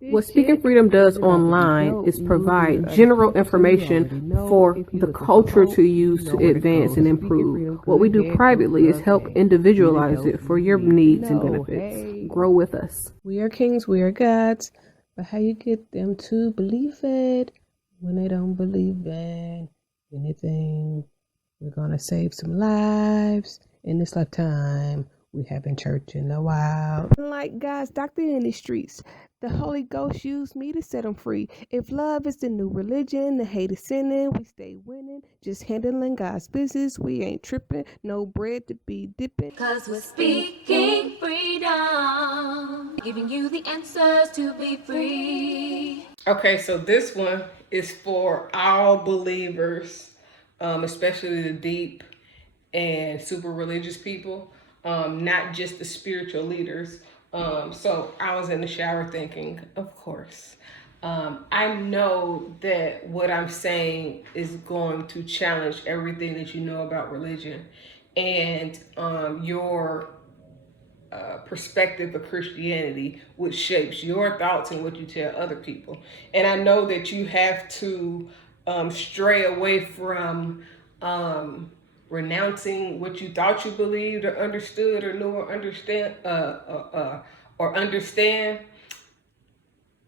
What Speaking Freedom does online is provide general information for the culture to use to advance and improve. What we do privately is help individualize it for your needs and benefits. Grow with us. We are kings, we are gods, but how you get them to believe it when they don't believe in anything? We're gonna save some lives in this lifetime. We haven't church in a while. Like God's doctor in the streets, the Holy Ghost used me to set them free. If love is the new religion, the hate is sinning, we stay winning. Just handling God's business, we ain't tripping. No bread to be dipping. Cause we're speaking freedom, giving you the answers to be free. Okay, so this one is for all believers, especially the deep and super religious people, not just the spiritual leaders. So I was in the shower thinking, of course, I know that what I'm saying is going to challenge everything that you know about religion and your perspective of Christianity, which shapes your thoughts and what you tell other people. And I know that you have to stray away from renouncing what you thought you believed or understood or knew or understand.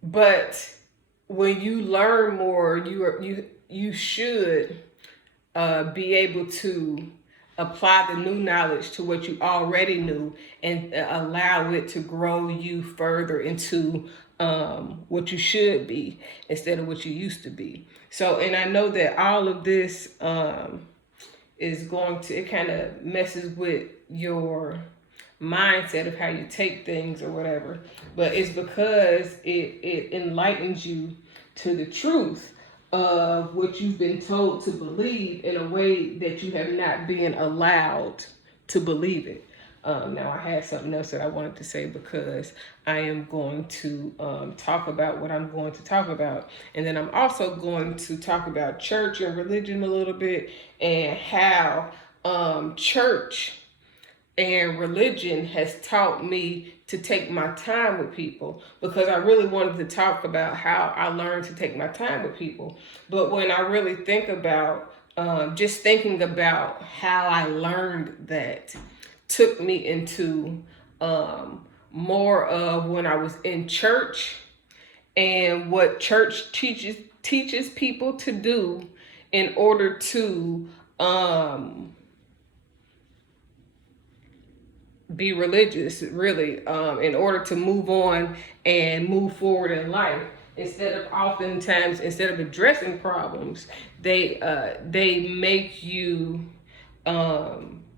But when you learn more, you should be able to apply the new knowledge to what you already knew and allow it to grow you further into what you should be instead of what you used to be. So, and I know that all of this is going to, it kind of messes with your mindset of how you take things or whatever, but it's because it enlightens you to the truth of what you've been told to believe in a way that you have not been allowed to believe it. Now I had something else that I wanted to say because I am going to talk about what I'm going to talk about. And then I'm also going to talk about church and religion a little bit and how church and religion has taught me to take my time with people, because I really wanted to talk about how I learned to take my time with people. But when I really think about just thinking about how I learned that took me into more of when I was in church and what church teaches people to do in order to be religious, really, in order to move on and move forward in life. Instead of addressing problems, they make you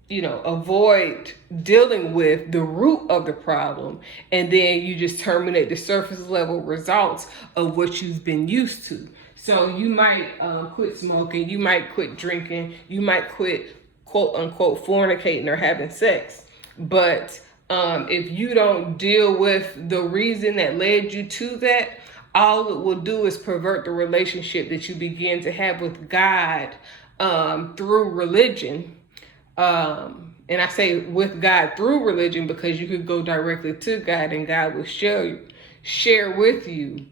avoid dealing with the root of the problem, and then you just terminate the surface level results of what you've been used to. So you might quit smoking, you might quit drinking, you might quit quote unquote fornicating or having sex. But if you don't deal with the reason that led you to that, all it will do is pervert the relationship that you begin to have with God through religion. And I say with God through religion because you could go directly to God and God will share with you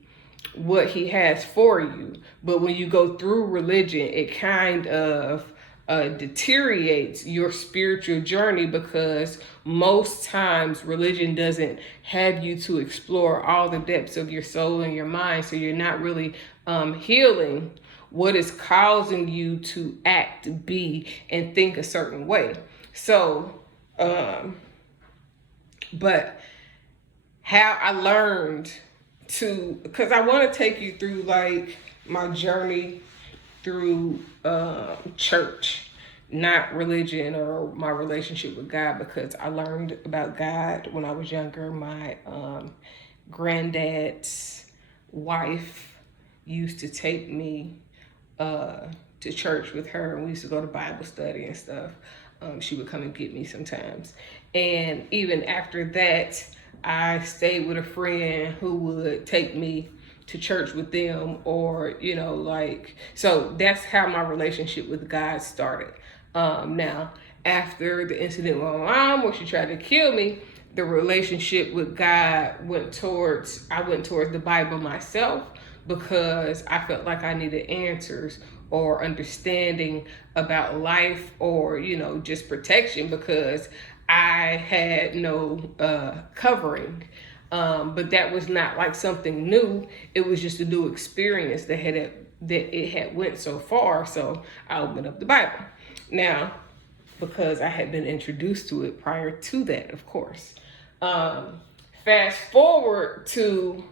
what he has for you. But when you go through religion, it kind of deteriorates your spiritual journey, because most times religion doesn't have you to explore all the depths of your soul and your mind. So you're not really healing what is causing you to act, be, and think a certain way. So, but how I learned to, because I want to take you through like my journey through church, not religion or my relationship with God, because I learned about God when I was younger. My granddad's wife used to take me to church with her, and we used to go to Bible study and stuff. She would come and get me sometimes. And even after that, I stayed with a friend who would take me to church with them, or, so that's how my relationship with God started. Now, after the incident with my mom, where she tried to kill me, the relationship with God I went towards the Bible myself, because I felt like I needed answers or understanding about life, or just protection, because I had no covering. But that was not like something new. It was just a new experience that it had went so far. So I opened up the Bible. Now, because I had been introduced to it prior to that, of course. Fast forward to,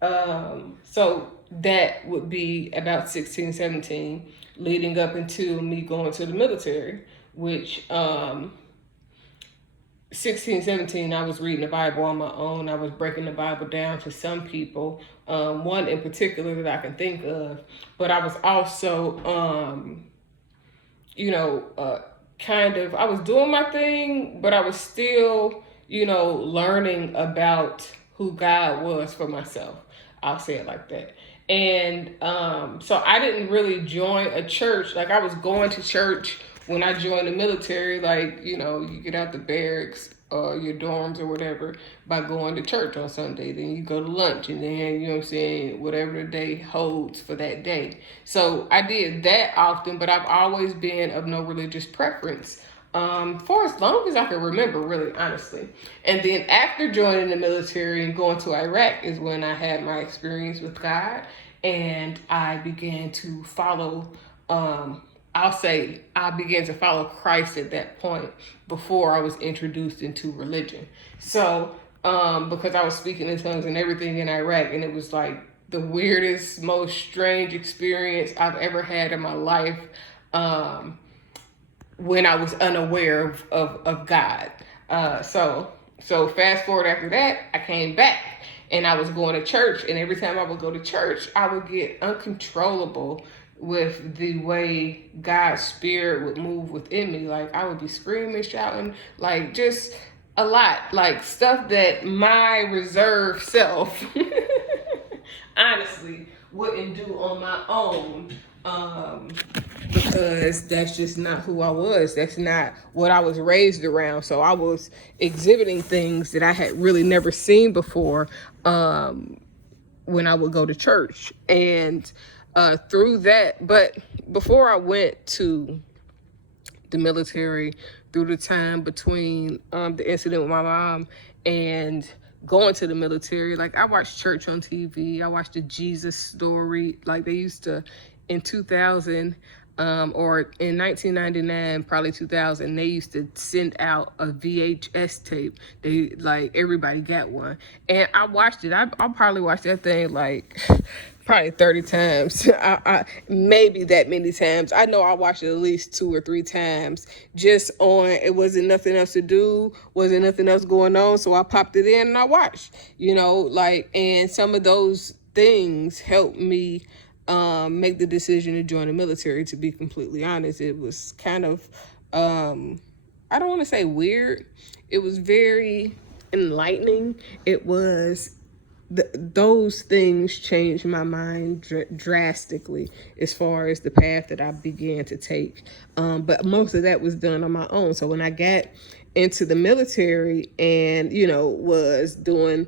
so that would be about 16, 17, leading up into me going to the military, which 16, 17, I was reading the Bible on my own. I was breaking the Bible down to some people, one in particular that I can think of. But I was also, I was doing my thing, but I was still, learning about who God was for myself. I'll say it like that. And so I didn't really join a church. Like, I was going to church when I joined the military. Like, you get out the barracks or your dorms or whatever by going to church on Sunday. Then you go to lunch, and then, whatever the day holds for that day. So I did that often, but I've always been of no religious preference. For as long as I can remember, really, honestly. And then after joining the military and going to Iraq is when I had my experience with God, and I began to follow, I began to follow Christ at that point before I was introduced into religion. So, because I was speaking in tongues and everything in Iraq, and it was like the weirdest, most strange experience I've ever had in my life. When I was unaware of God. So fast forward after that, I came back and I was going to church. And every time I would go to church, I would get uncontrollable with the way God's spirit would move within me. Like, I would be screaming, shouting, like, just a lot. Like, stuff that my reserved self honestly wouldn't do on my own. Because that's just not who I was. That's not what I was raised around. So I was exhibiting things that I had really never seen before when I would go to church. And through that, but before I went to the military, through the time between the incident with my mom and going to the military, like, I watched church on TV. I watched the Jesus Story. Like, they used to, in 2000 or in 1999, probably 2000, they used to send out a VHS tape. They, like, everybody got one. And I watched it. I probably watched that thing like probably 30 times. I maybe that many times. I know I watched it at least 2 or 3 times, just on, it wasn't nothing else to do, wasn't nothing else going on, so I popped it in and I watched, and some of those things helped me make the decision to join the military. To be completely honest, it was kind of I don't want to say weird. It was very enlightening. It was those things changed my mind drastically as far as the path that I began to take. But most of that was done on my own. So when I got into the military and, was doing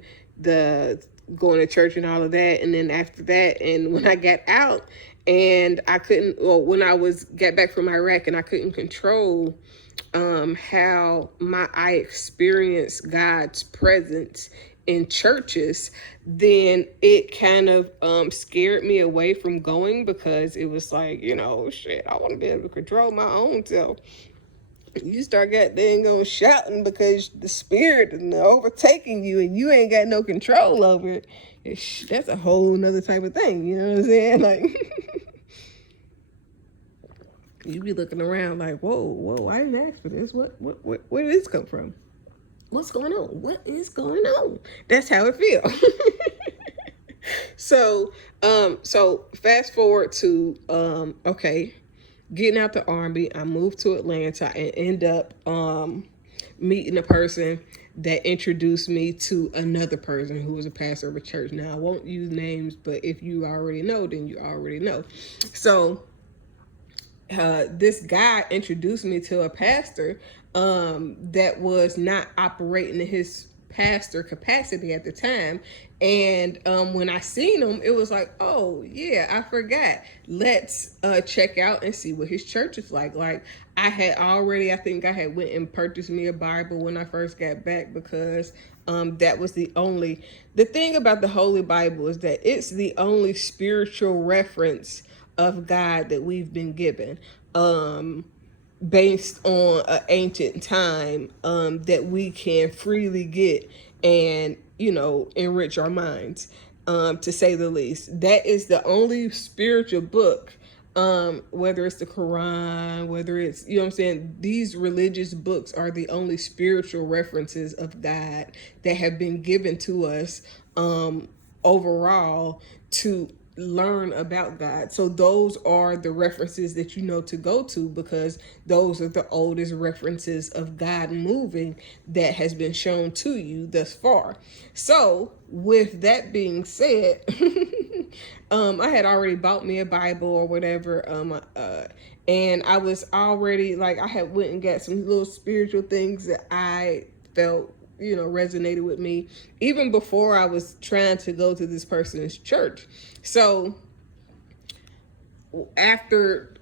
going to church and all of that, and then after that, and when I got out and I couldn't, when I got back from Iraq and I couldn't control how I experienced God's presence in churches, then it kind of scared me away from going, because it was like, shit, I want to be able to control my own self. You start going shouting because the spirit is overtaking you and you ain't got no control over it. That's a whole nother type of thing. You know what I'm saying? Like, you be looking around like, whoa, I didn't ask for this. Where did this come from? What's going on? What is going on? That's how it feels. So fast forward to, getting out the Army, I moved to Atlanta and end up meeting a person that introduced me to another person who was a pastor of a church. Now, I won't use names, but if you already know, then you already know. So this guy introduced me to a pastor that was not operating in his pastor capacity at the time. And when I seen him, it was like, oh yeah, I forgot. Let's check out and see what his church is like. Like I think I had went and purchased me a Bible when I first got back, because that was the thing about the Holy Bible is that it's the only spiritual reference of God that we've been given. Based on an ancient time, that we can freely get and enrich our minds, to say the least. That is the only spiritual book, whether it's the Quran, whether it's, you know what I'm saying, these religious books are the only spiritual references of God that have been given to us, overall, to learn about God. So those are the references that you know to go to, because those are the oldest references of God moving that has been shown to you thus far. So with that being said, I had already bought me a Bible or whatever, and I was already like, I had went and got some little spiritual things that I felt resonated with me even before I was trying to go to this person's church. So after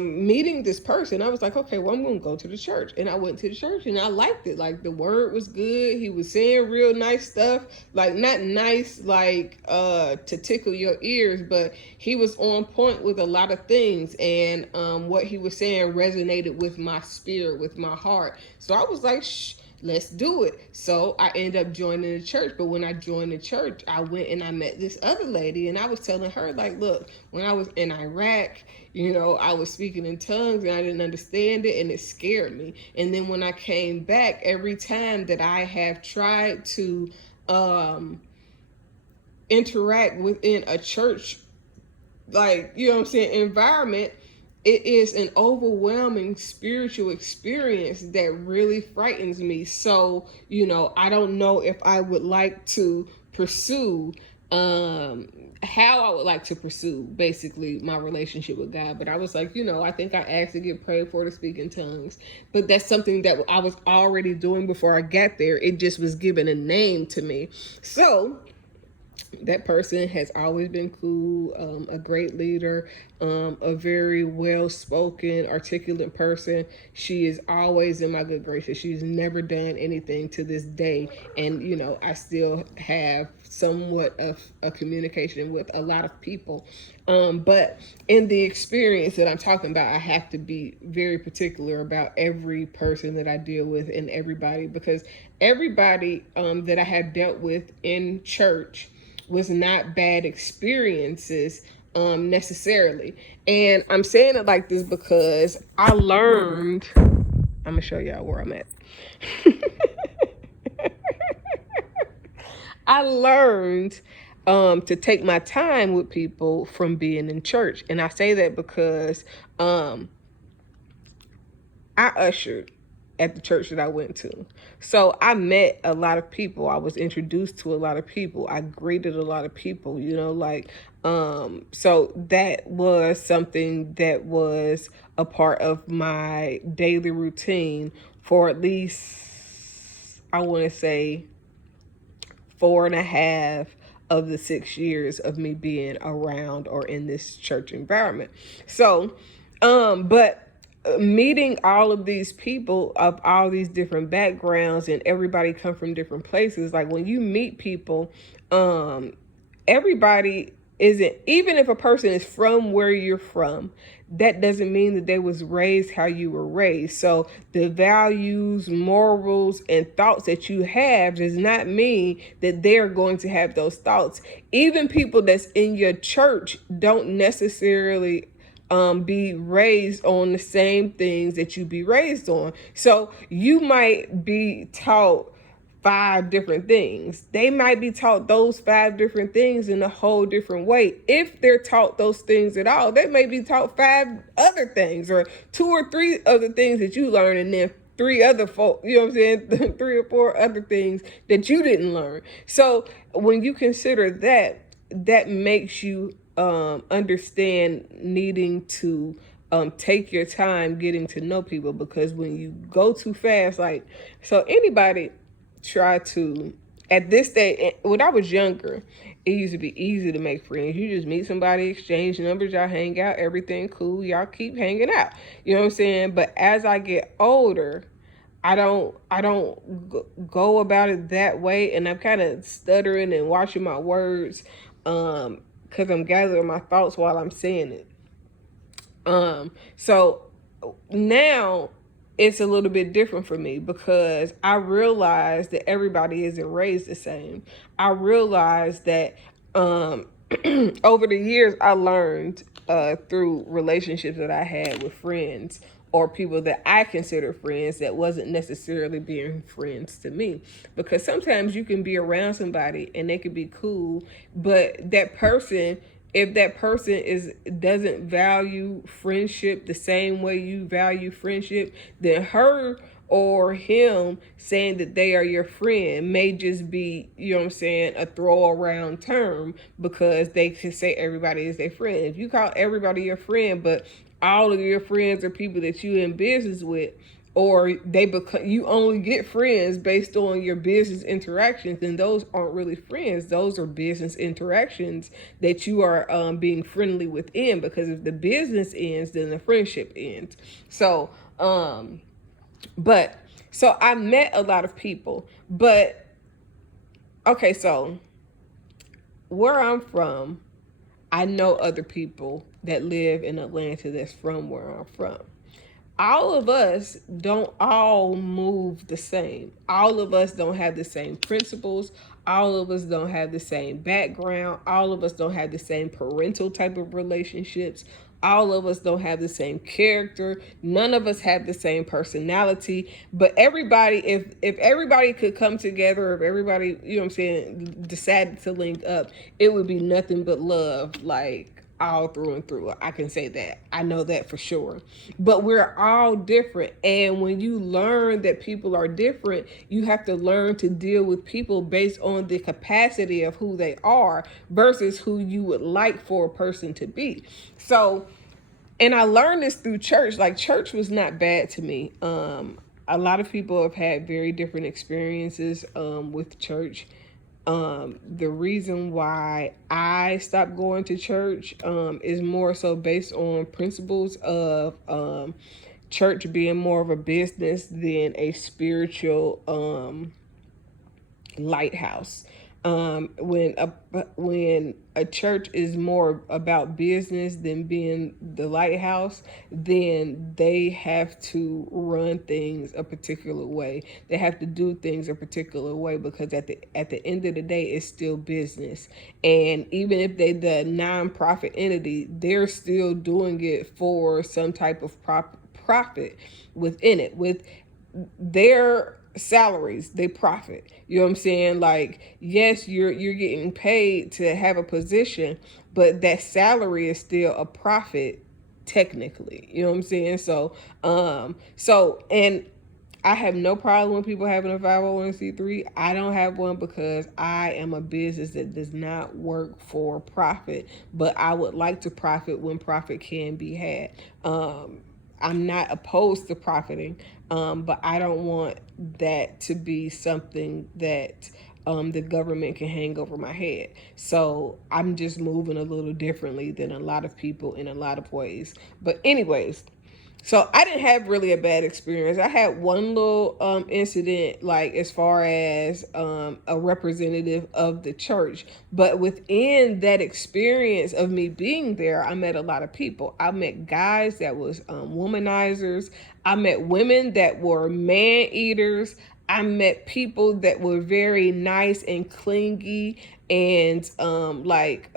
meeting this person, I was like, okay, well, I'm gonna go to the church. And I went to the church and I liked it. Like, the word was good. He was saying real nice stuff. Like, not nice like to tickle your ears, but he was on point with a lot of things. And what he was saying resonated with my spirit, with my heart. So I was like, shh, let's do it. So I ended up joining the church. But when I joined the church, I went and I met this other lady, and I was telling her, like, look, when I was in Iraq, I was speaking in tongues and I didn't understand it, and it scared me. And then when I came back, every time that I have tried to interact within a church, like, environment, it is an overwhelming spiritual experience that really frightens me. So, I don't know if I would like to pursue how I would like to pursue basically my relationship with God. But I was like, I think I asked to get prayed for, to speak in tongues. But that's something that I was already doing before I got there. It just was given a name to me. So that person has always been cool, a great leader, a very well-spoken, articulate person. She is always in my good graces. She's never done anything to this day. And, I still have somewhat of a communication with a lot of people. But in the experience that I'm talking about, I have to be very particular about every person that I deal with and everybody, because everybody that I have dealt with in church was not bad experiences necessarily. And I'm saying it like this because I learned, I'm gonna show y'all where I'm at. I learned to take my time with people from being in church. And I say that because I ushered at the church that I went to. So I met a lot of people. I was introduced to a lot of people. I greeted a lot of people, so that was something that was a part of my daily routine for at least, I want to say, 4.5 of the 6 years of me being around or in this church environment. So, but meeting all of these people of all these different backgrounds, and everybody come from different places. Like, when you meet people, everybody isn't, even if a person is from where you're from, that doesn't mean that they was raised how you were raised. So the values, morals, and thoughts that you have does not mean that they're going to have those thoughts. Even people that's in your church don't necessarily be raised on the same things that you be raised on. So you might be taught 5 different things. They might be taught those 5 different things in a whole different way. If they're taught those things at all, they may be taught 5 other things, or 2 or 3 other things that you learn, and then 3 other folk, 3 or 4 other things that you didn't learn. So when you consider that, that makes you understand needing to take your time getting to know people, because when you go too fast, like, so anybody try to, at this day, when I was younger, it used to be easy to make friends. You just meet somebody, exchange numbers, y'all hang out, everything cool, y'all keep hanging out. You know what I'm saying? But as I get older, I don't go about it that way, and I'm kind of stuttering and watching my words, because I'm gathering my thoughts while I'm saying it. So now it's a little bit different for me, because I realize that everybody isn't raised the same. I realize that over the years I learned through relationships that I had with friends or people that I consider friends that wasn't necessarily being friends to me. Because sometimes you can be around somebody and they could be cool, but that person, if that person doesn't value friendship the same way you value friendship, then her or him saying that they are your friend may just be, you know what I'm saying, a throw around term, because they can say everybody is their friend. If you call everybody your friend, but all of your friends are people that you in business with, or you only get friends based on your business interactions, then those aren't really friends. Those are business interactions that you are being friendly within, because if the business ends, then the friendship ends. So but so I met a lot of people, but okay, so where I'm from, I know other people that live in Atlanta that's from where I'm from. All of us don't all move the same. All of us don't have the same principles. All of us don't have the same background. All of us don't have the same parental type of relationships. All of us don't have the same character. None of us have the same personality. But everybody, if everybody could come together, if everybody, you know what I'm saying, decided to link up, it would be nothing but love, like all through and through. I can say that. I know that for sure. But we're all different. And when you learn that people are different, you have to learn to deal with people based on the capacity of who they are versus who you would like for a person to be. So, and I learned this through church. Like, church was not bad to me. A lot of people have had very different experiences with church. The reason why I stopped going to church is more so based on principles of church being more of a business than a spiritual lighthouse. When a church is more about business than being the lighthouse, then they have to run things a particular way. They have to do things a particular way, because at the end of the day, it's still business. And even if they the nonprofit entity, they're still doing it for some type of profit within it. With their salaries, they profit. You know what I'm saying? Like, yes, you're getting paid to have a position, but that salary is still a profit technically. You know what I'm saying? So and I have no problem with people having a 501c3. I don't have one, because I am a business that does not work for profit, but I would like to profit when profit can be had. I'm not opposed to profiting, but I don't want that to be something that the government can hang over my head. So I'm just moving a little differently than a lot of people in a lot of ways. But anyways, so I didn't have really a bad experience. I had one little incident, like as far as a representative of the church. But within that experience of me being there, I met a lot of people. I met guys that was womanizers. I met women that were man eaters. I met people that were very nice and clingy and like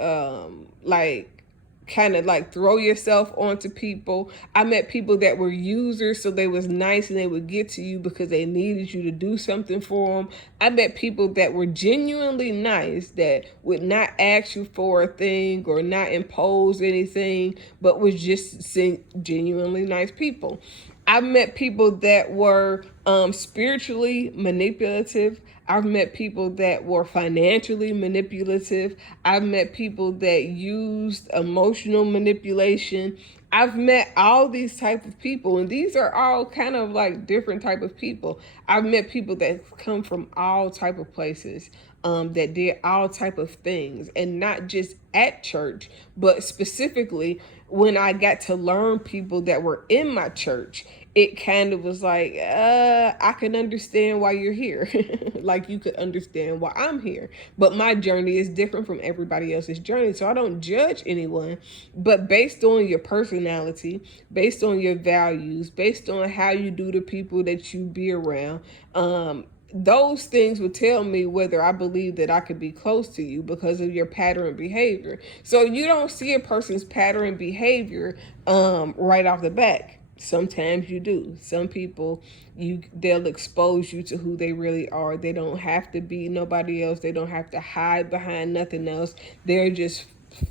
kind of like throw yourself onto people. I met people that were users, so they was nice and they would get to you because they needed you to do something for them. I met people that were genuinely nice, that would not ask you for a thing or not impose anything, but was just genuinely nice people. I've met people that were spiritually manipulative. I've met people that were financially manipulative. I've met people that used emotional manipulation. I've met all these type of people, and these are all kind of like different type of people. I've met people that come from all type of places, that did all type of things, and not just at church, but specifically when I got to learn people that were in my church. It kind of was like, I can understand why you're here. Like you could understand why I'm here. But my journey is different from everybody else's journey. So I don't judge anyone. But based on your personality, based on your values, based on how you do the people that you be around, those things would tell me whether I believe that I could be close to you because of your pattern behavior. So you don't see a person's pattern behavior right off the bat. Sometimes you do. Some people, they'll expose you to who they really are. They don't have to be nobody else. They don't have to hide behind nothing else. They're just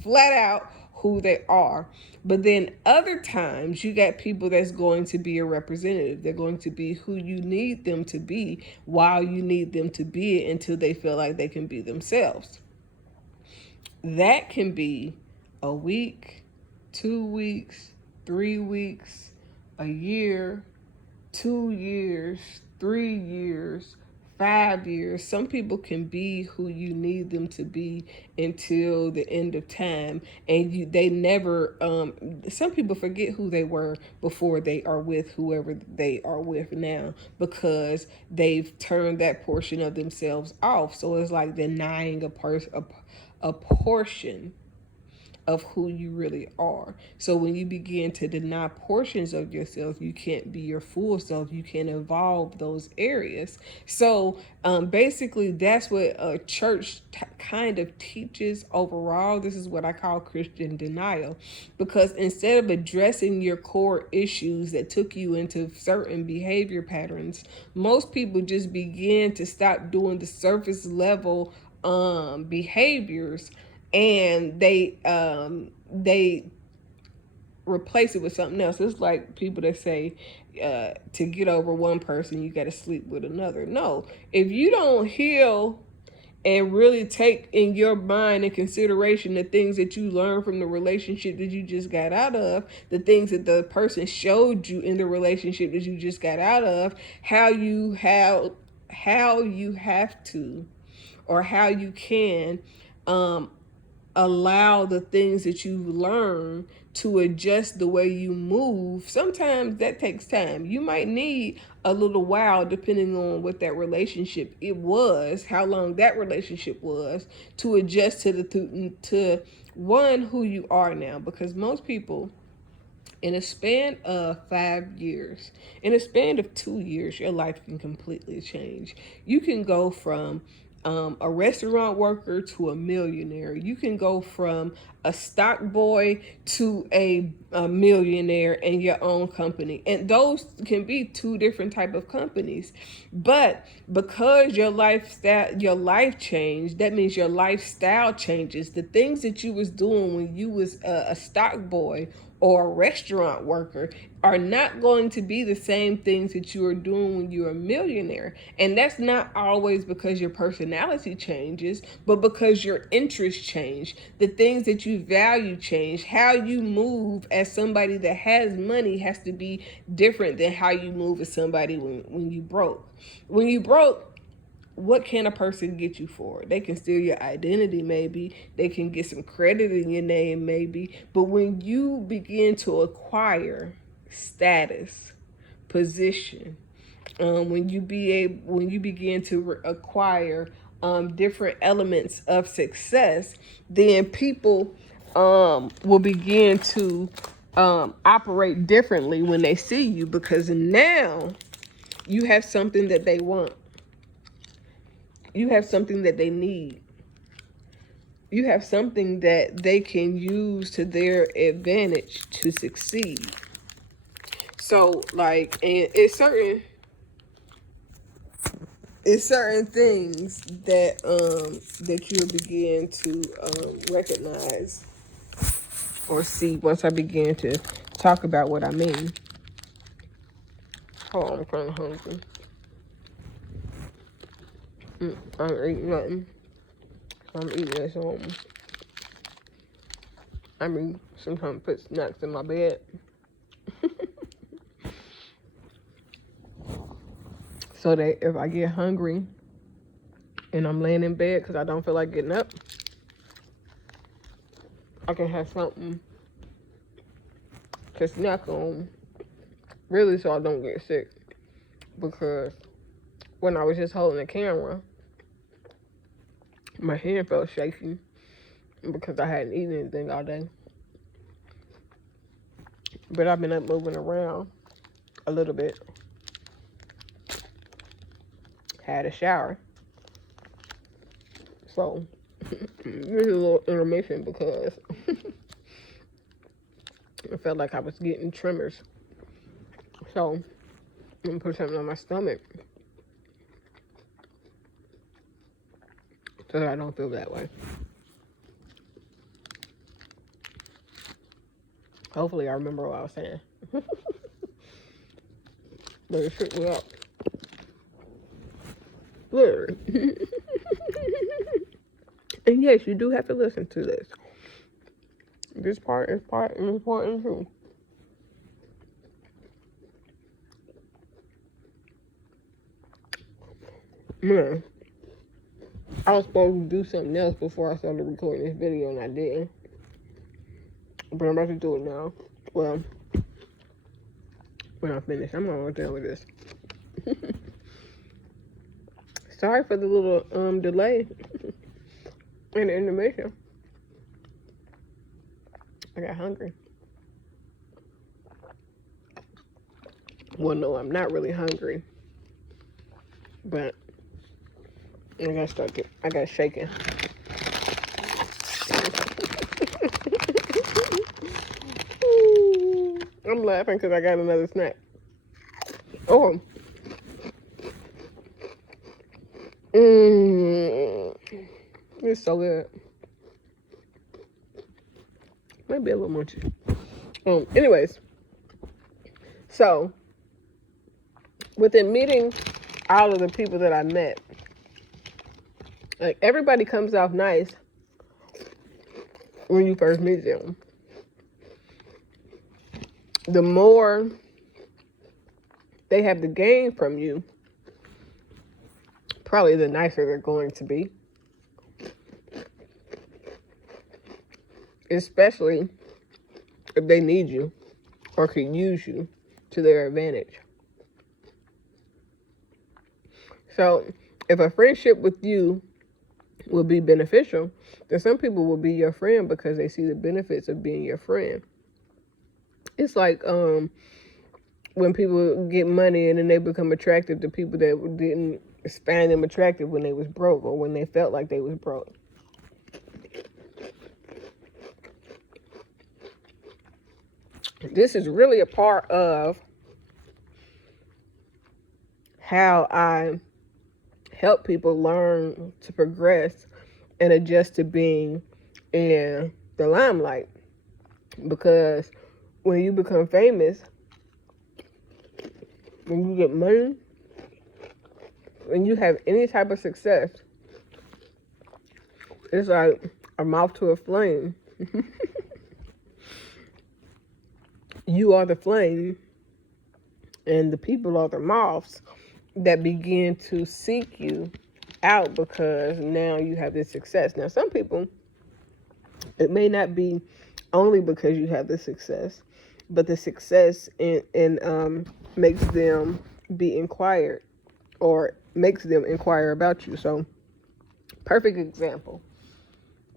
flat out who they are. But then other times you got people that's going to be a representative. They're going to be who you need them to be while you need them to be it until they feel like they can be themselves. That can be a week, 2 weeks, 3 weeks, a year, 2 years, 3 years, 5 years. Some people can be who you need them to be until the end of time, and they never. Some people forget who they were before they are with whoever they are with now, because they've turned that portion of themselves off. So it's like denying a portion of who you really are. So when you begin to deny portions of yourself, you can't be your full self. You can't evolve those areas. So basically, that's what a church kind of teaches overall. This is what I call Christian denial, because instead of addressing your core issues that took you into certain behavior patterns, most people just begin to stop doing the surface level behaviors, and they replace it with something else. It's like people that say to get over one person you got to sleep with another. No, if you don't heal and really take in your mind and consideration the things that you learned from the relationship that you just got out of, the things that the person showed you in the relationship that you just got out of, how you have to, or how you can allow the things that you learn to adjust the way you move. Sometimes that takes time. You might need a little while, depending on what that relationship it was, how long that relationship was, to adjust to one, who you are now. Because most people, in a span of 5 years, in a span of 2 years, your life can completely change. You can go from a restaurant worker to a millionaire. You can go from a stock boy to a millionaire in your own company. And those can be two different type of companies. But because your life changed, that means your lifestyle changes. The things that you was doing when you was a stock boy or a restaurant worker are not going to be the same things that you are doing when you're a millionaire. And that's not always because your personality changes, but because your interests change. The things that you value change. How you move as somebody that has money has to be different than how you move as somebody when you broke. When you broke, what can a person get you for? They can steal your identity, maybe. They can get some credit in your name, maybe. But when you begin to acquire status, position, when you begin to acquire different elements of success, then people will begin to operate differently when they see you, because now you have something that they want. You have something that they need. You have something that they can use to their advantage to succeed. So, like, and it's certain things that that you'll begin to recognize or see once I begin to talk about what I mean. Oh, I'm kind of hungry. I don't eat nothing. So I'm eating at home. I mean, sometimes put snacks in my bed. So that if I get hungry and I'm laying in bed because I don't feel like getting up, I can have something to snack on. Really, so I don't get sick. Because when I was just holding the camera, my hand felt shaky because I hadn't eaten anything all day. But I've been up moving around a little bit. Had a shower. So, this is a little intermission because I felt like I was getting tremors. So, I'm gonna put something on my stomach so that I don't feel that way. Hopefully I remember what I was saying. But it shook me up. Literally. And yes, you do have to listen to this. This part is important too. Man, I was supposed to do something else before I started recording this video and I didn't. But I'm about to do it now. Well, when I finish, I'm almost done with this. Sorry for the little delay in the intermission. I got hungry. Well, no, I'm not really hungry. But I got shaking. I'm laughing because I got another snack. Oh. It's so good. Maybe a little munchy. Anyways. So, within meeting all of the people that I met, like, everybody comes off nice when you first meet them. The more they have to gain from you, probably the nicer they're going to be. Especially if they need you or can use you to their advantage. So, if a friendship with you will be beneficial, then some people will be your friend because they see the benefits of being your friend. It's like when people get money and then they become attractive to people that didn't find them attractive when they was broke or when they felt like they was broke. This is really a part of how I help people learn to progress and adjust to being in the limelight. Because when you become famous, when you get money, when you have any type of success, it's like a moth to a flame. You are the flame, and the people are the moths that begin to seek you out because now you have this success. Now, some people, it may not be only because you have the success, but the success makes them be inquired or makes them inquire about you. So, perfect example.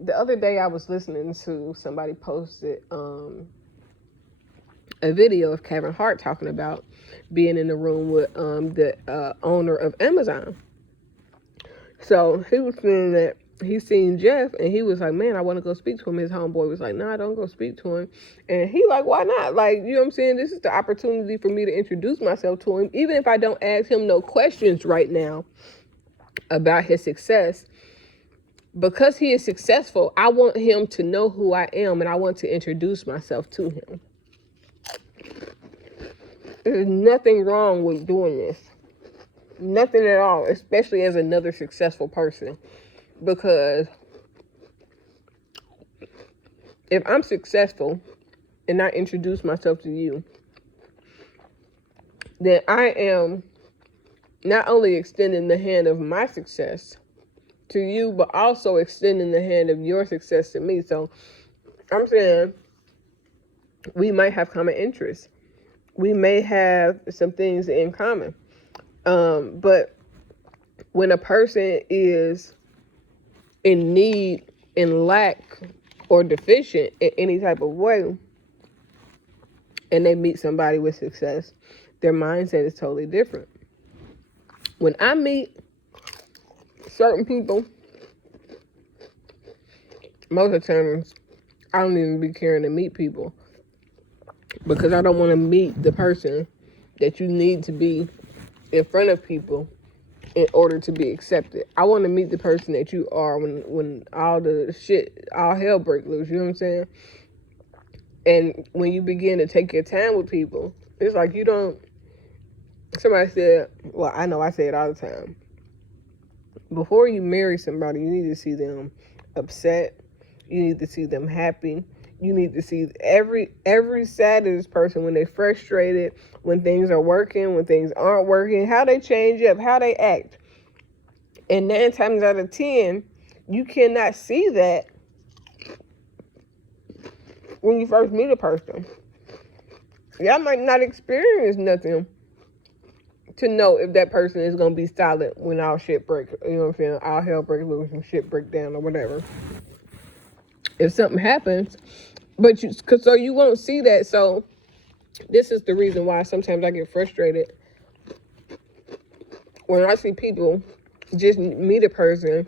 The other day I was listening to somebody posted a video of Kevin Hart talking about being in the room with the owner of Amazon. So he was saying that he seen Jeff and he was like, man, I want to go speak to him. His homeboy was like, nah, don't go speak to him. And he like, why not? Like, you know what I'm saying? This is the opportunity for me to introduce myself to him. Even if I don't ask him no questions right now about his success, because he is successful, I want him to know who I am and I want to introduce myself to him. There's nothing wrong with doing this. Nothing at all, especially as another successful person. Because if I'm successful and I introduce myself to you, then I am not only extending the hand of my success to you, but also extending the hand of your success to me. So I'm saying we might have common interests. We may have some things in common. But when a person is in need, in lack, or deficient in any type of way, and they meet somebody with success, their mindset is totally different. When I meet certain people, most of the times, I don't even be caring to meet people because I don't want to meet the person that you need to be in front of people in order to be accepted. I want to meet the person that you are when all the shit, all hell break loose. You know what I'm saying? And when you begin to take your time with people, it's like you don't. Somebody said, well, I know I say it all the time. Before you marry somebody, you need to see them upset. You need to see them happy. You need to see every side of this person when they're frustrated, when things are working, when things aren't working, how they change up, how they act. And 9 times out of 10, you cannot see that when you first meet a person. Y'all might not experience nothing to know if that person is going to be solid when all shit breaks. You know what I'm saying? All hell breaks loose and shit break down or whatever. If something happens, but so you won't see that. So this is the reason why sometimes I get frustrated when I see people just meet a person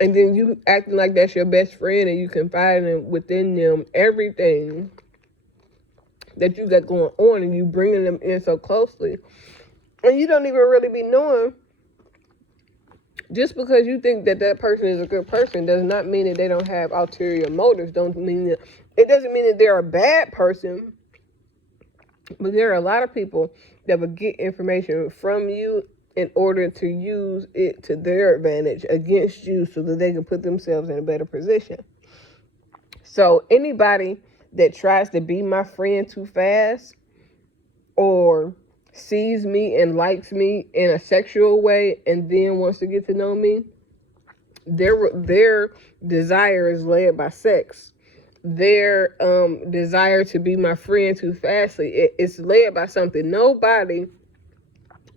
and then you acting like that's your best friend and you confide within them everything that you got going on and you bringing them in so closely. And you don't even really be knowing. Just because you think that person is a good person does not mean that they don't have ulterior motives. It doesn't mean that they're a bad person. But there are a lot of people that will get information from you in order to use it to their advantage against you so that they can put themselves in a better position. So anybody that tries to be my friend too fast or sees me and likes me in a sexual way and then wants to get to know me, their desire is led by sex. Their desire to be my friend too fastly, it's led by something. Nobody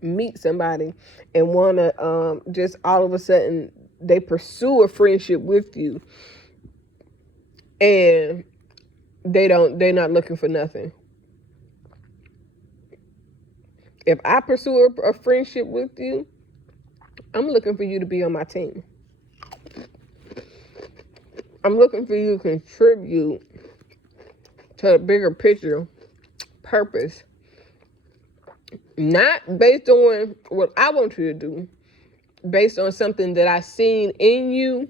meets somebody and want to just all of a sudden they pursue a friendship with you and they're not looking for nothing. If I pursue a friendship with you, I'm looking for you to be on my team. I'm looking for you to contribute to a bigger picture, purpose. Not based on what I want you to do, based on something that I've seen in you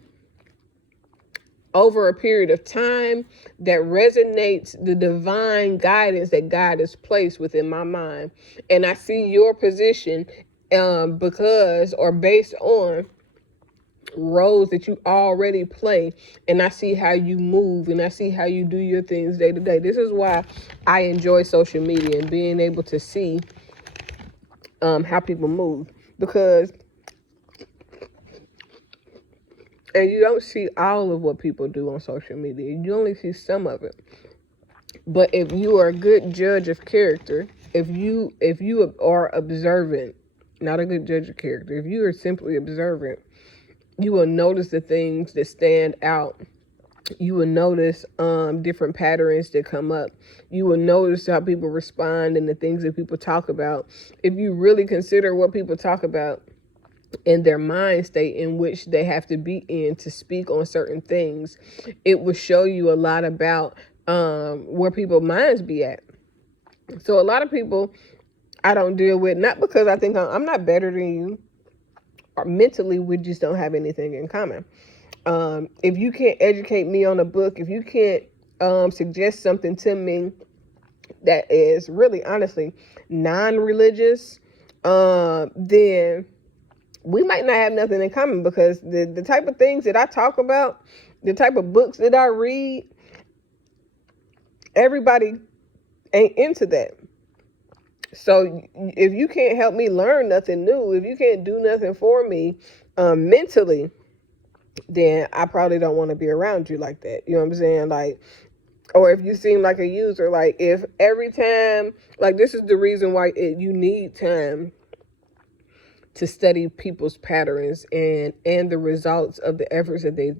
over a period of time that resonates the divine guidance that God has placed within my mind. And I see your position because or based on roles that you already play, and I see how you move and I see how you do your things day to day. This is why I enjoy social media and being able to see how people move, because and you don't see all of what people do on social media. You only see some of it. But if you are a good judge of character, if you are observant, not a good judge of character, if you are simply observant, you will notice the things that stand out. You will notice different patterns that come up. You will notice how people respond and the things that people talk about. If you really consider what people talk about in their mind state in which they have to be in to speak on certain things, it will show you a lot about where people's minds be at. So a lot of people I don't deal with, not because I think I'm not better than you, or mentally we just don't have anything in common. If you can't educate me on a book, if you can't suggest something to me that is really honestly non-religious, then we might not have nothing in common, because the type of things that I talk about, the type of books that I read, everybody ain't into that. So if you can't help me learn nothing new, if you can't do nothing for me mentally, then I probably don't want to be around you like that. You know what I'm saying? Like, or if you seem like a user, like if every time, like this is the reason why you need time to study people's patterns and the results of the efforts that they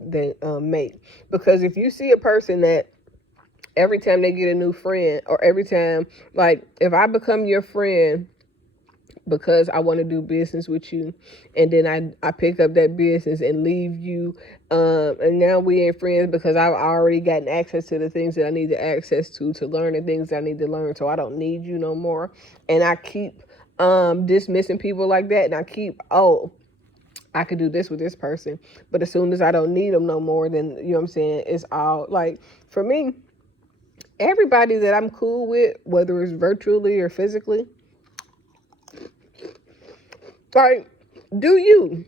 make. Because if you see a person that every time they get a new friend, or every time, like if I become your friend because I want to do business with you, and then I pick up that business and leave you, and now we ain't friends because I've already gotten access to the things that I need to access to learn the things that I need to learn, so I don't need you no more, and I keep dismissing people like that, and I keep, I could do this with this person, but as soon as I don't need them no more, then, you know what I'm saying, it's all, like, for me, everybody that I'm cool with, whether it's virtually or physically, like, do you.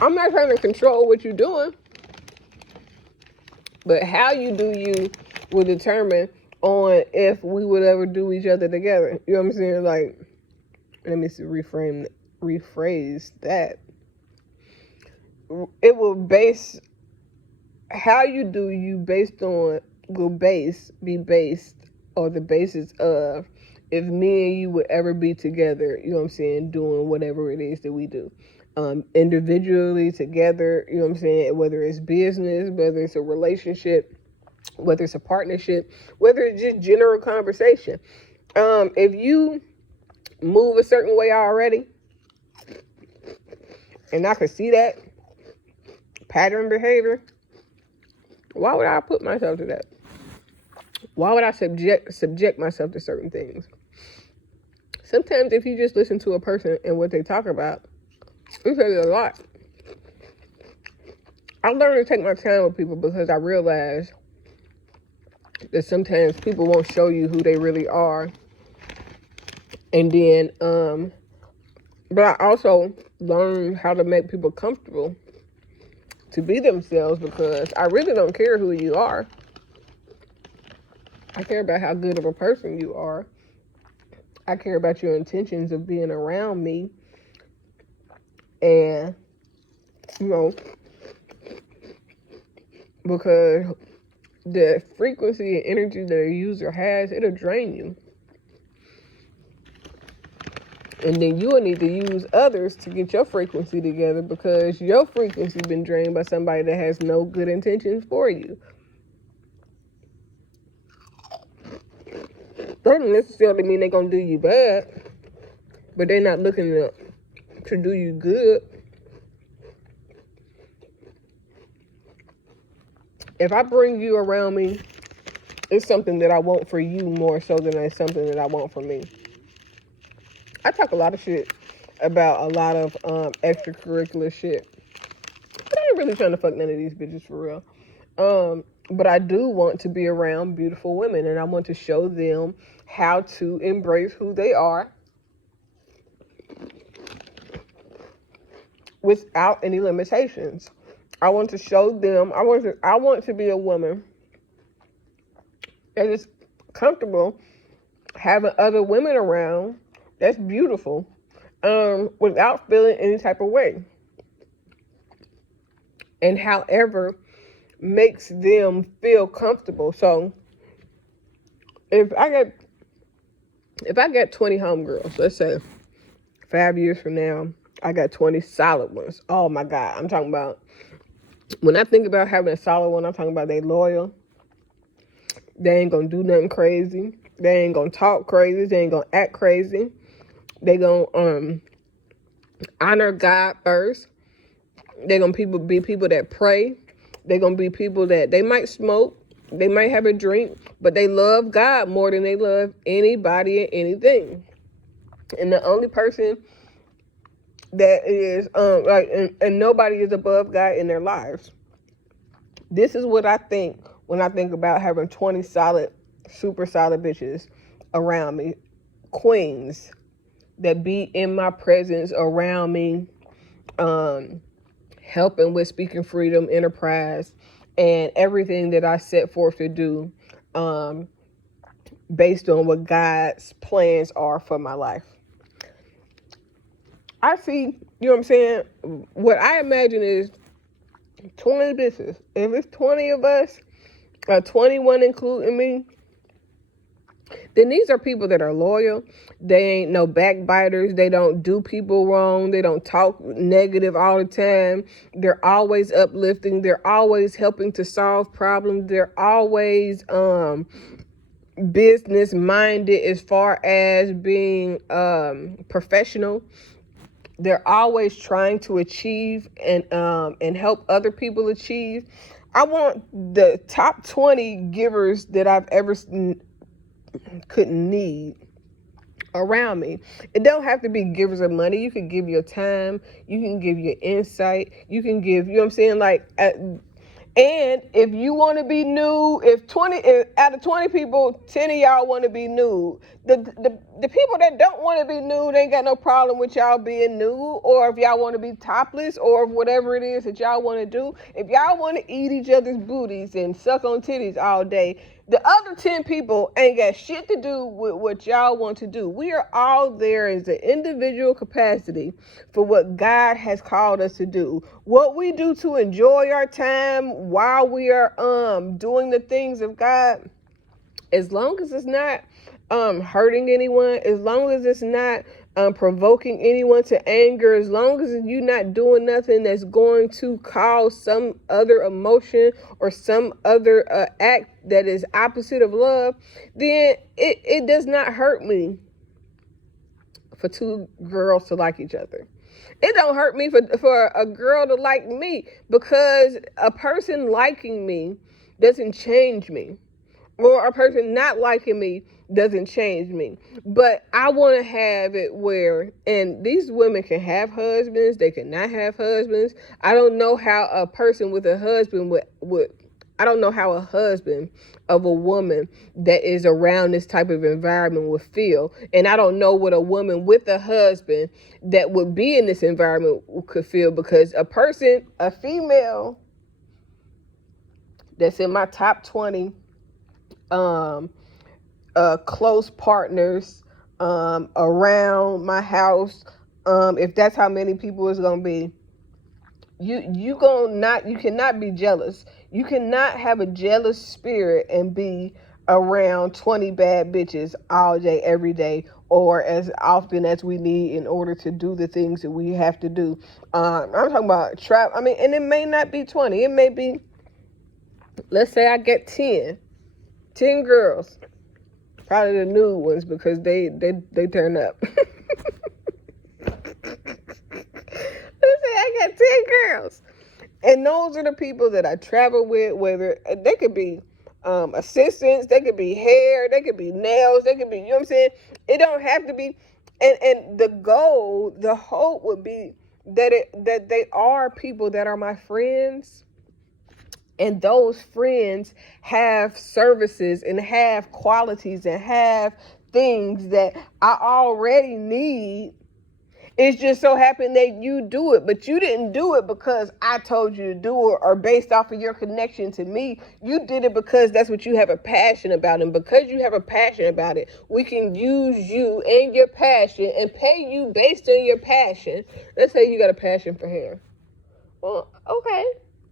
I'm not trying to control what you're doing, but how you do you will determine on if we would ever do each other together. You know what I'm saying? Like, let me see, rephrase that. It will base, how you do you based on, be based on the basis of if me and you would ever be together, you know what I'm saying, doing whatever it is that we do. Individually, together, you know what I'm saying, whether it's business, whether it's a relationship, whether it's a partnership, whether it's just general conversation. If you move a certain way already, and I could see that pattern behavior, why would I put myself to that? Why would I subject myself to certain things? Sometimes if you just listen to a person and what they talk about, it says a lot. I learned to take my time with people because I realized that sometimes people won't show you who they really are. And then, but I also learned how to make people comfortable to be themselves, because I really don't care who you are. I care about how good of a person you are. I care about your intentions of being around me. And, you know, because the frequency and energy that a user has, it'll drain you. And then you will need to use others to get your frequency together, because your frequency's been drained by somebody that has no good intentions for you. Doesn't necessarily mean they're going to do you bad, but they're not looking to do you good. If I bring you around me, it's something that I want for you more so than it's something that I want for me. I talk a lot of shit about a lot of extracurricular shit, but I ain't really trying to fuck none of these bitches for real. But I do want to be around beautiful women, and I want to show them how to embrace who they are without any limitations. I want to show them, I want to be a woman that is comfortable having other women around that's beautiful, without feeling any type of way. And however makes them feel comfortable. So if I get 20 homegirls, let's say 5 years from now, I got 20 solid ones. Oh my God. I'm talking about, when I think about having a solid one, I'm talking about they loyal. They ain't gonna do nothing crazy. They ain't gonna talk crazy. They ain't gonna act crazy. They gonna honor God first. They gonna be people that pray. They gonna be people that, they might smoke, they might have a drink, but they love God more than they love anybody and anything. And the only person that is and nobody is above God in their lives. This is what I think when I think about having 20 solid, super solid bitches around me, queens that be in my presence around me, helping with Speaking Freedom Enterprise and everything that I set forth to do, based on what God's plans are for my life. I see, you know what I'm saying? What I imagine is 20 business. If it's 20 of us, 21 including me, then these are people that are loyal. They ain't no backbiters. They don't do people wrong. They don't talk negative all the time. They're always uplifting. They're always helping to solve problems. They're always business minded as far as being professional. They're always trying to achieve and help other people achieve. I want the top 20 givers that I've ever couldn't need around me. It don't have to be givers of money. You can give your time. You can give your insight. You can give, you know what I'm saying? Like, and if you want to be new, if out of 20 people, 10 of y'all want to be new, the people that don't want to be new, they ain't got no problem with y'all being new, or if y'all want to be topless, or whatever it is that y'all want to do. If y'all want to eat each other's booties and suck on titties all day, the other 10 people ain't got shit to do with what y'all want to do. We are all there as an individual capacity for what God has called us to do. What we do to enjoy our time while we are doing the things of God, as long as it's not hurting anyone, as long as it's not provoking anyone to anger, as long as you're not doing nothing that's going to cause some other emotion or some other act that is opposite of love, then it does not hurt me for two girls to like each other. It don't hurt me for a girl to like me, because a person liking me doesn't change me, or a person not liking me doesn't change me. But I want to have it where, and these women can have husbands, they cannot have husbands. I don't know how a person with a husband would I don't know how a husband of a woman that is around this type of environment would feel. And I don't know what a woman with a husband that would be in this environment could feel, because a female that's in my top 20 close partners around my house, if that's how many people it's gonna be, you cannot be jealous. You cannot have a jealous spirit and be around 20 bad bitches all day, every day, or as often as we need in order to do the things that we have to do. I'm talking about trap. I mean, and it may not be 20. It may be, let's say I get 10 girls, probably the new ones, because they turn up. Let's say I got 10 girls. And those are the people that I travel with, whether they could be assistants, they could be hair, they could be nails, they could be, you know what I'm saying? It don't have to be, and the goal, the hope would be that they are people that are my friends, and those friends have services and have qualities and have things that I already need. It's just so happened that you do it, but you didn't do it because I told you to do it or based off of your connection to me. You did it because that's what you have a passion about. And because you have a passion about it, we can use you and your passion and pay you based on your passion. Let's say you got a passion for hair. Well, okay.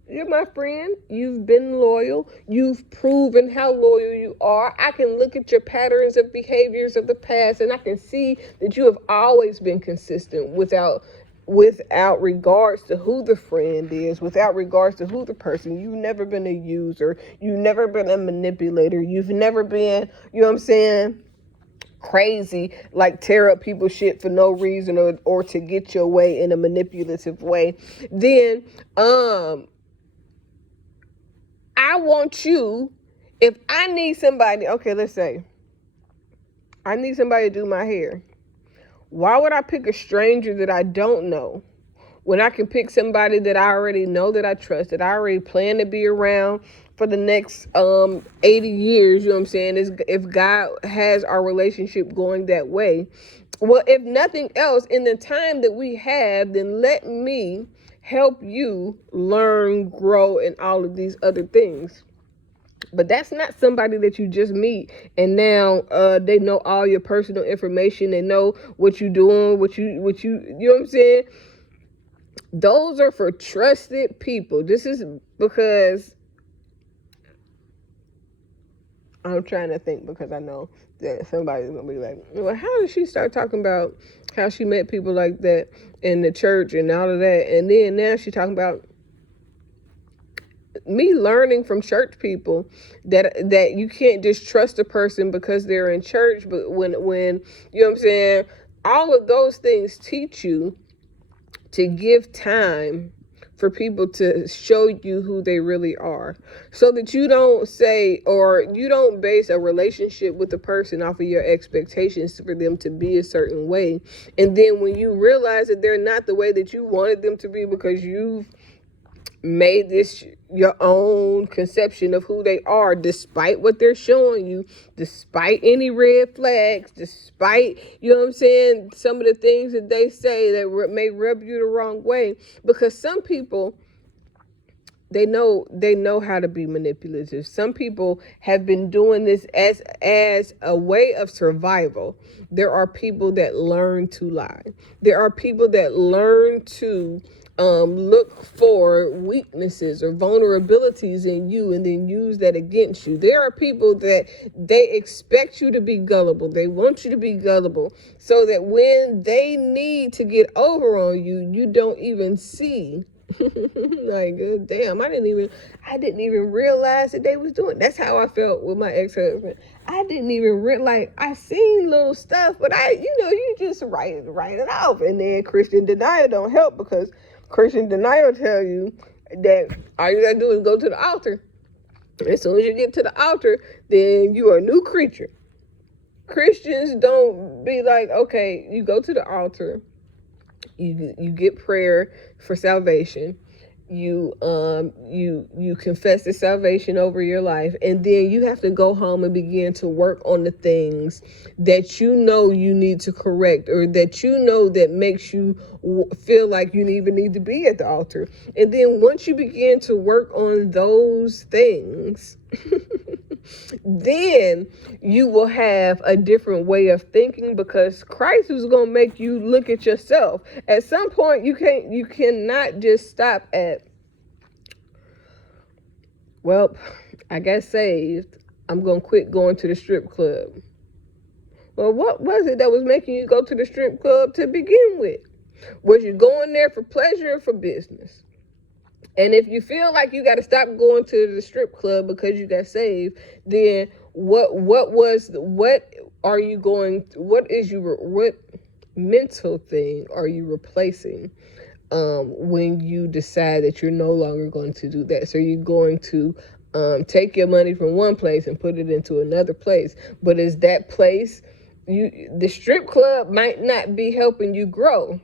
You're my friend. You've been loyal. You've proven how loyal you are. I can look at your patterns of behaviors of the past, and I can see that you have always been consistent without regards to who the friend is, without regards to who the person. You've never been a user. You've never been a manipulator. You've never been, you know what I'm saying, crazy, like tear up people's shit for no reason or to get your way in a manipulative way. Then, I want you, if I need somebody, okay, let's say I need somebody to do my hair. Why would I pick a stranger that I don't know when I can pick somebody that I already know, that I trust, that I already plan to be around for the next 80 years, you know what I'm saying? If God has our relationship going that way. Well, if nothing else, in the time that we have, then let me help you learn, grow, and all of these other things. But that's not somebody that you just meet and now they know all your personal information. They know what you're doing, what you know what I'm saying? Those are for trusted people. This is because I'm trying to think, because I know that somebody's gonna be like, well, how did she start talking about how she met people like that in the church and all of that, and then now she's talking about me learning from church people that you can't just trust a person because they're in church. But when you know what I'm saying, all of those things teach you to give time for people to show you who they really are, so that you don't say, or you don't base a relationship with the person off of your expectations for them to be a certain way. And then when you realize that they're not the way that you wanted them to be, because you've made this your own conception of who they are, despite what they're showing you, despite any red flags, despite, you know what I'm saying, some of the things that they say that may rub you the wrong way. Because some people, they know how to be manipulative. Some people have been doing this as a way of survival. There are people that learn to lie. There are people that learn to look for weaknesses or vulnerabilities in you and then use that against you. There are people that they expect you to be gullible. They want you to be gullible, so that when they need to get over on you, you don't even see. Like, damn, I didn't even realize that they was doing. That's how I felt with my ex-husband. I didn't even realize. I seen little stuff, but you just write it off. And then Christian denial don't help, because Christian denial tell you that all you gotta do is go to the altar. As soon as you get to the altar, then you are a new creature. Christians don't be like, okay, you go to the altar, you get prayer for salvation, you confess the salvation over your life, and then you have to go home and begin to work on the things that you know you need to correct, or that you know that makes you feel like you even need to be at the altar. And then once you begin to work on those things, then you will have a different way of thinking, because Christ is going to make you look at yourself. At some point, you cannot just stop at, well, I got saved, I'm going to quit going to the strip club. Well, what was it that was making you go to the strip club to begin with? Was you going there for pleasure or for business? And if you feel like you got to stop going to the strip club because you got saved, then what mental thing are you replacing when you decide that you're no longer going to do that? So you're going to take your money from one place and put it into another place. But is that place, the strip club might not be helping you grow,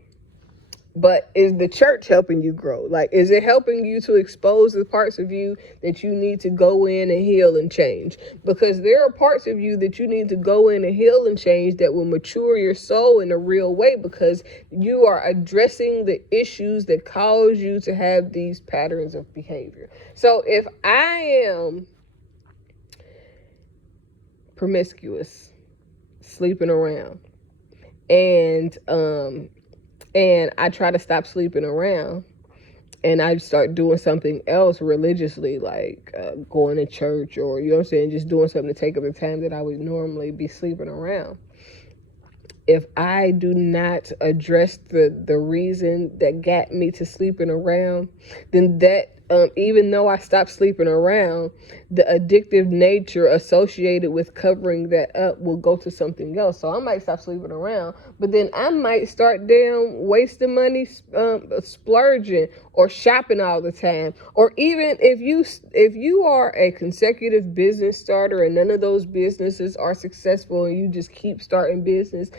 but is the church helping you grow? Like, is it helping you to expose the parts of you that you need to go in and heal and change? Because there are parts of you that you need to go in and heal and change that will mature your soul in a real way, because you are addressing the issues that cause you to have these patterns of behavior. So if I am promiscuous, sleeping around, and I try to stop sleeping around, and I start doing something else religiously, like going to church, or, you know what I'm saying, just doing something to take up the time that I would normally be sleeping around. If I do not address the reason that got me to sleeping around, then that, even though I stopped sleeping around, the addictive nature associated with covering that up will go to something else. So I might stop sleeping around, but then I might start wasting money, splurging, or shopping all the time. Or even if you are a consecutive business starter and none of those businesses are successful and you just keep starting business,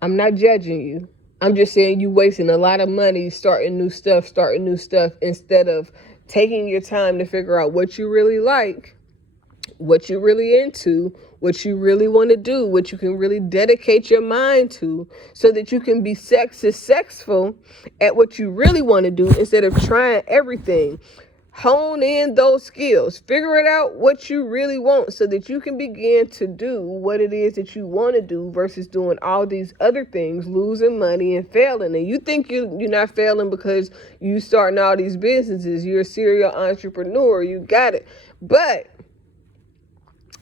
I'm not judging you. I'm just saying you wasting a lot of money starting new stuff instead of taking your time to figure out what you really like, what you're really into, what you really want to do, what you can really dedicate your mind to, so that you can be successful at what you really want to do instead of trying everything. Hone in those skills, figure it out what you really want so that you can begin to do what it is that you want to do versus doing all these other things, losing money and failing. And you think you're not failing because you starting all these businesses, you're a serial entrepreneur, you got it. But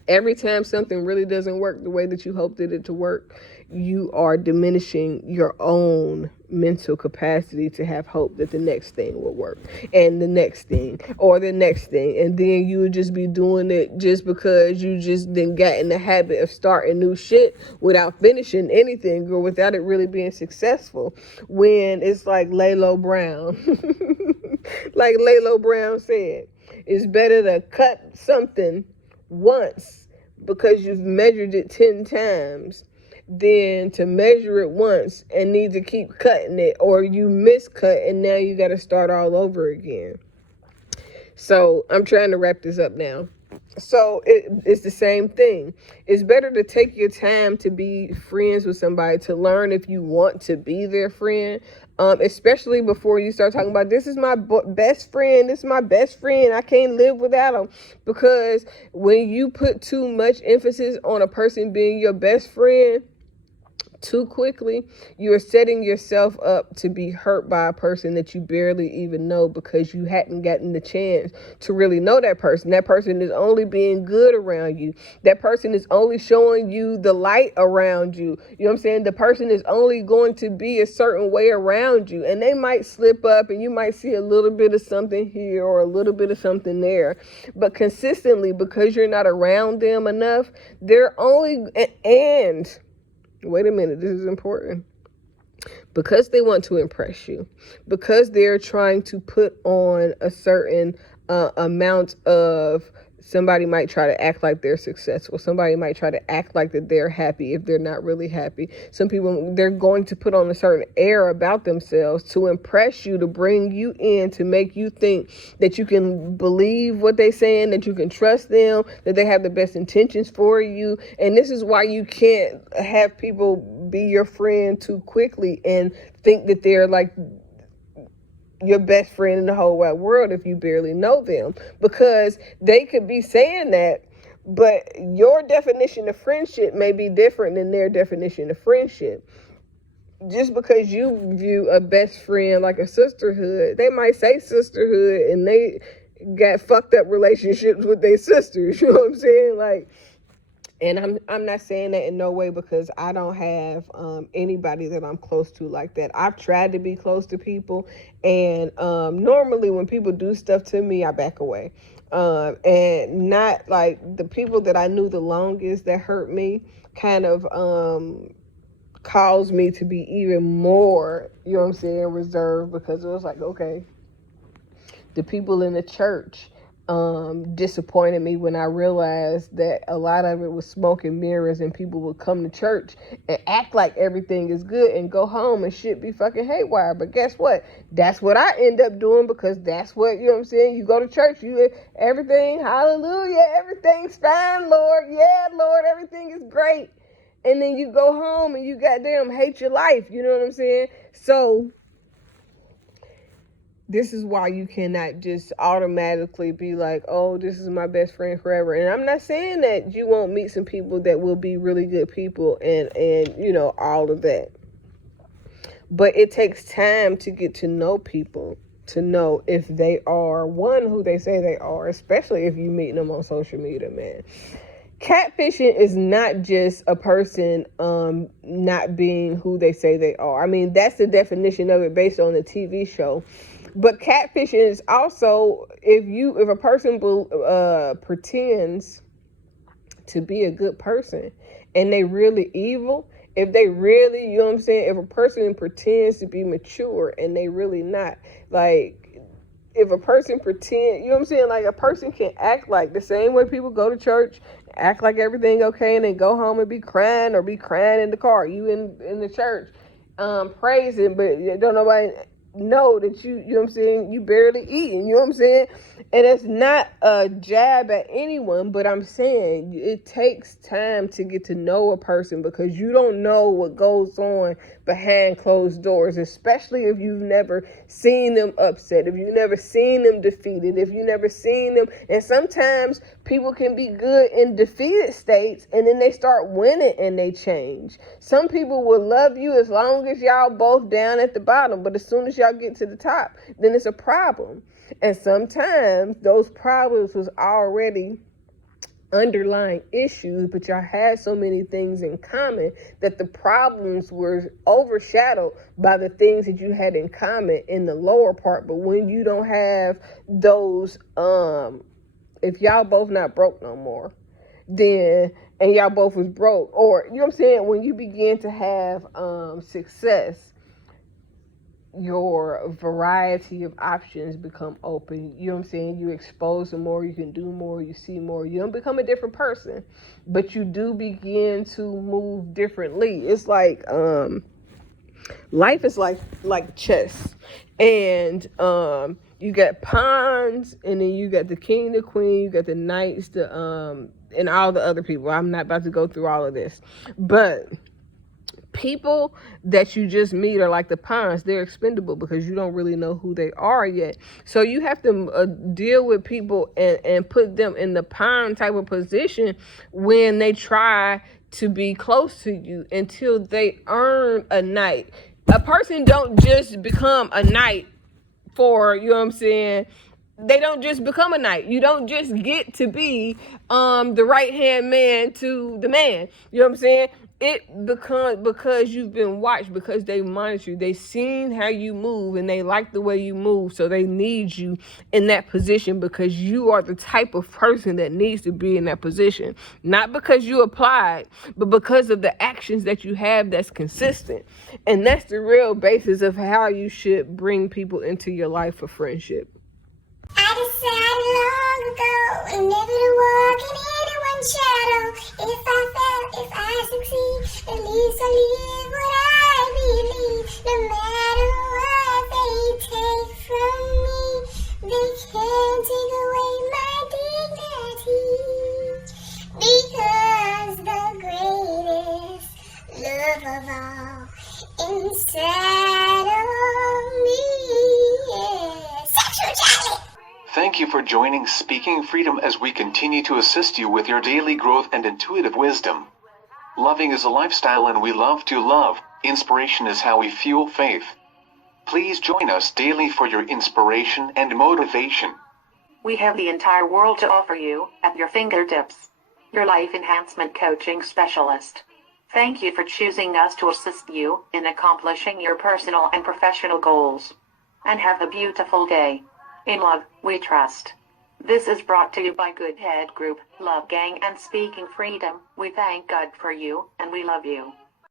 every time something really doesn't work the way that you hoped it to work, you are diminishing your own mental capacity to have hope that the next thing will work, and the next thing, or the next thing. And then you would just be doing it just because you just then got in the habit of starting new shit without finishing anything or without it really being successful. When it's like Lalo Brown, like Lalo Brown said, it's better to cut something once because you've measured it 10 times than to measure it once and need to keep cutting it, or you miscut and now you got to start all over again. So I'm trying to wrap this up now. So it's the same thing. It's better to take your time to be friends with somebody, to learn if you want to be their friend, especially before you start talking about, this is my best friend, this is my best friend, I can't live without him. Because when you put too much emphasis on a person being your best friend too quickly, you are setting yourself up to be hurt by a person that you barely even know, because you hadn't gotten the chance to really know that person. That person is only being good around you. That person is only showing you the light around you. You know what I'm saying? The person is only going to be a certain way around you, and they might slip up and you might see a little bit of something here or a little bit of something there. But consistently, because you're not around them enough, they're only, and wait a minute, this is important. Because they want to impress you, because they're trying to put on a certain amount of, somebody might try to act like they're successful. Somebody might try to act like that they're happy if they're not really happy. Some people, they're going to put on a certain air about themselves to impress you, to bring you in, to make you think that you can believe what they're saying, that you can trust them, that they have the best intentions for you. And this is why you can't have people be your friend too quickly and think that they're like your best friend in the whole wide world if you barely know them, because they could be saying that, but your definition of friendship may be different than their definition of friendship. Just because you view a best friend like a sisterhood, they might say sisterhood and they got fucked up relationships with their sisters. You know what I'm saying? Like, and I'm not saying that in no way because I don't have anybody that I'm close to like that. I've tried to be close to people, and normally when people do stuff to me, I back away. And not like the people that I knew the longest that hurt me kind of caused me to be even more, you know what I'm saying, reserved, because it was like, okay, the people in the church disappointed me when I realized that a lot of it was smoke and mirrors, and people would come to church and act like everything is good and go home and shit be fucking haywire. But guess what? That's what I end up doing, because that's what, you know what I'm saying, you go to church, you everything, hallelujah, everything's fine, Lord, yeah, Lord, everything is great. And then you go home and you goddamn hate your life, you know what I'm saying? So this is why you cannot just automatically be like, oh, this is my best friend forever. And I'm not saying that you won't meet some people that will be really good people and you know, all of that. But it takes time to get to know people, to know if they are, one, who they say they are, especially if you meet them on social media, man. Catfishing is not just a person not being who they say they are. I mean, that's the definition of it based on the TV show. But catfishing is also if a person pretends to be a good person and they really evil, if they really, you know what I'm saying, if a person pretends to be mature and they really not, like, if a person pretend, you know what I'm saying, like a person can act like the same way people go to church, act like everything okay, and then go home and be crying or be crying in the car, you in the church, praising, but don't nobody know that you know what I'm saying, you barely eating, you know what I'm saying? And it's not a jab at anyone, but I'm saying it takes time to get to know a person because you don't know what goes on behind closed doors, especially if you've never seen them upset, if you've never seen them defeated, if you've never seen them. And sometimes people can be good in defeated states and then they start winning and they change. Some people will love you as long as y'all both down at the bottom, but as soon as y'all get to the top, then it's a problem. And sometimes those problems was already underlying issues, but y'all had so many things in common that the problems were overshadowed by the things that you had in common in the lower part. But when you don't have those, if y'all both not broke no more, then, and y'all both was broke, or you know what I'm saying, when you begin to have success, your variety of options become open. You know what I'm saying? You expose them more, you can do more, you see more. You don't become a different person, but you do begin to move differently. It's like life is like chess. And you got pawns, and then you got the king, the queen, you got the knights, the and all the other people. I'm not about to go through all of this, but people that you just meet are like the pawns. They're expendable because you don't really know who they are yet. So you have to deal with people and put them in the pawn type of position when they try to be close to you until they earn a knight. A person don't just become a knight for, you know what I'm saying, they don't just become a knight. You don't just get to be the right hand man to the man. You know what I'm saying? It becomes because you've been watched, because they monitor you. They seen how you move and they like the way you move. So they need you in that position because you are the type of person that needs to be in that position. Not because you applied, but because of the actions that you have that's consistent. And that's the real basis of how you should bring people into your life for friendship. I decided long ago never to walk in anyone's shadow. If I fail, if I succeed, at least I live what I believe. No matter what they take from me, they can't take away my dignity. Because the greatest love of all inside of me is sexuality. Thank you for joining Speaking Freedom as we continue to assist you with your daily growth and intuitive wisdom. Loving is a lifestyle and we love to love. Inspiration is how we fuel faith. Please join us daily for your inspiration and motivation. We have the entire world to offer you at your fingertips. Your life enhancement coaching specialist. Thank you for choosing us to assist you in accomplishing your personal and professional goals. And have a beautiful day. In love, we trust. This is brought to you by Good Head Group, Love Gang and Speaking Freedom. We thank God for you, and we love you.